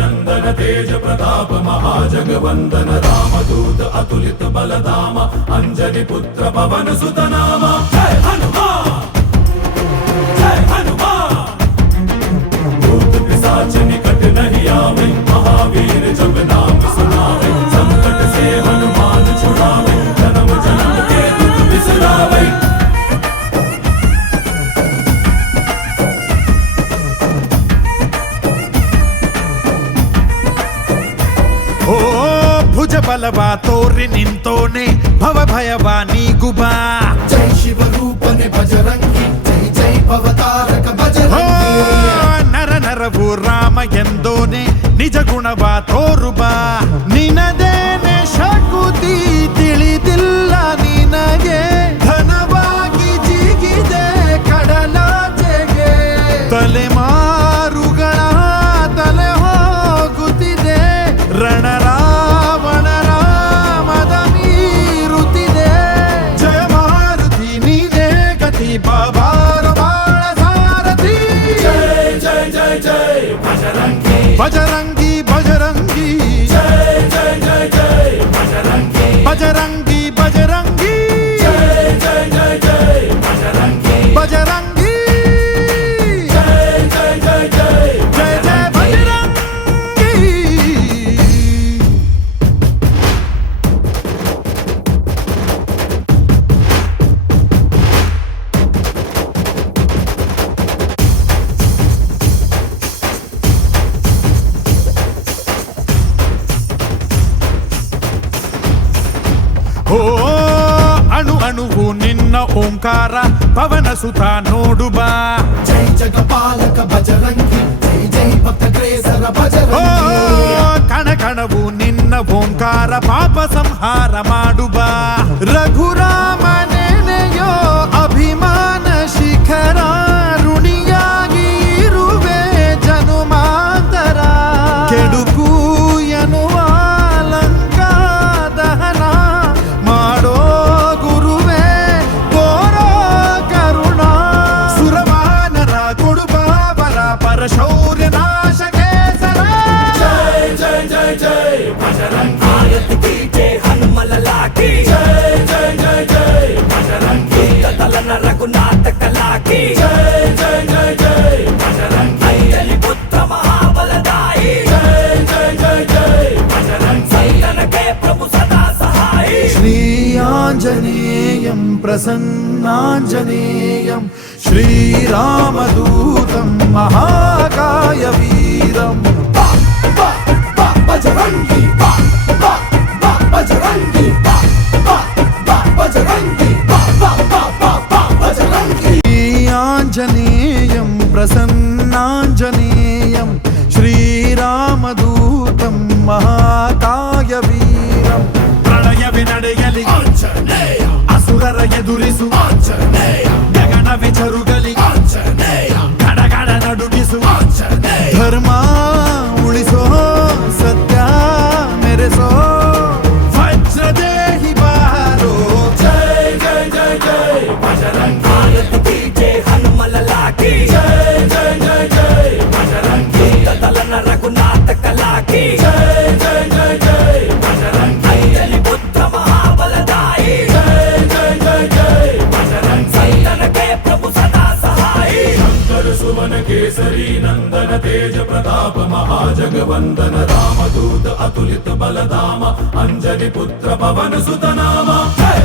नंदन तेज प्रताप महाजगवंदन रामदूत अतुलित बलधाम अंजनी पुत्र पवन सुत नाम जय हनुमान जय हनुमान भूत पिशाच निकट नहीं आवे महावीर जब नाम सुनावे संकट से हनुमान छुड़ावे जन्म जन्म के दुख बिसरावे ओ भुज बलवा तोरि निंतोने भव भयवा नीगुबा जय शिव रूपने बजरंगी जय जय भवतारक बजरंगी नर नरवु राम ಎಂದೋನೆ ನಿಜ ಗುಣವಾ ತೋರುಬಾ ನಿನದೇನೆ ಶಕುತಿ ತಿಳಿದಿಲ್ಲ ನಿನಗೆ ಧನವಾಗಿ ಜಿಗಿದೆ ಕಡಲಾಚೆಗೆ ತಲೆಮಾರುಗಳ ತಲೆ ಹೋಗುತ್ತಿದೆ ರಣರಾವಣರ ಮದ ಮೀರುತ್ತಿದೆ ಜಯ ಮಾರುತಿ ನೀನೇ ಗತಿ ಬಾಬಾರ ಬಾಳ ಸಾರಥಿ जय जय जय जय बजरंगी बजरंगी बजरंगी जय जय जय जय बजरंगी बजरंगी बजरंगी जय जय जय जय बजरंगी बजरंगी जय जय जय जय जय जय बजरंगी ಓ ಅಣು ಅಣುವು ನಿನ್ನ ಓಂಕಾರ ಪವನ ಸುತ ನೋಡುಬಾ जय जगपालक बजरंगी जय जय भक्तग्रेसर ಓ बजरंगी ಕಣ ಕಣವು ನಿನ್ನ ಓಂಕಾರ ಪಾಪ ಸಂಹಾರ ಮಾಡುಬಾ ರಘುರಾಮನೆನೆಯೋ ಅಭಿಮಾನ ಶಿಖರ ಋಣಿಯಾಗಿ ಇರುವೆ ಜನುಮಾಂತರ ಕೆಡುಕು ಎನ್ನುವ ಲಂಕಾ ದಹನ ಮಾಡೋ ಗುರುವೇ ತೋರೋ ಕರುಣ ಸುರವಾನರ ಕೊಡುಬಾವರ ಪರಶೌರ್ಯ ನಾಶಕ್ಕೆ ಸರ जय जय जय जय बजरंगी आरती कीजे हनुमल लागी जय जय जय जय बजरंगी तलन रघुनाथ कलाकी जय जय जय जय बजरंगी अंजलि पुत्र महाबलदाई जय जय जय जय बजरंगी संतन के प्रभु सदा सहाय श्रीयाञ्जनेयं प्रसन्नाञ्जनेयं श्रीरामदूतं महाकायवीरम् बजरंगी बजरंगी बजरंगी बजरंगी श्रीयाञ्जनेयं प्रसन्नाञ्जनेयं श्रीरामदूतं महाकायवीरं ಪ್ರಳಯವೇ ನಡೆಯಲಿ आंजनेय ಅಸುರರ ಎದುರಿಸು आंजनेय ಗಗನವೇ ಜರುಗಲಿ आंजनेय ಗಡಗಡ ನಡುಗಿಸು आंजनेय ಧರ್ಮ ಉಳಿಸೋ ಸತ್ಯ ಮೆರೆಸೋ ವಜ್ರದೇಹಿ ಬಾರೋ जय जय जय जय बजरंगी आरती कीजे हनुमल लागी जय जय जय जय बजरंगी तलन रघुनाथ कलाकी जय जय जय जय बजरंगी अंजलि पुत्र महाबलदाई जय जय जय जय बजरंगी संतन के प्रभु सदा सहाय शंकर सुवन केसरी नंदन तेज प्रताप महाजगवंदन रामदूत अतुलित बलधाम अंजनी पुत्र पवन सुत नाम जय